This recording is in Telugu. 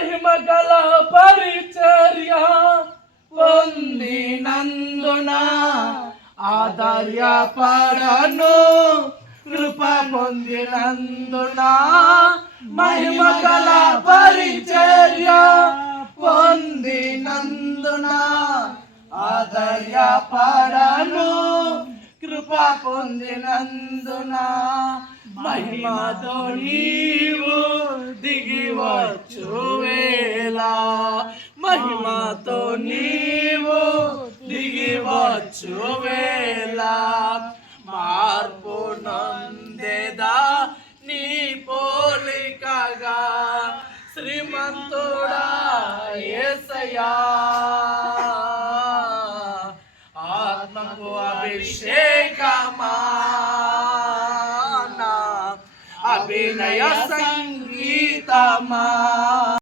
మహిమ గల పరిచర్య పొందినందున ఆదర్యపడను కృప పొందినందున మహిమ గల పరిచర్య పొందినందున ఆదర్యపడను కృప పొందినందున మహిమతో నీవు దిగివచ్చు వేళ మహిమతో నీవు దిగివచ్చు వేళ మార్పు నందేదా నీ పోలికగా శ్రీమంతుడా యేసయ్యా ఆత్మకు అభిషేకమా అభినయ సంగీతమా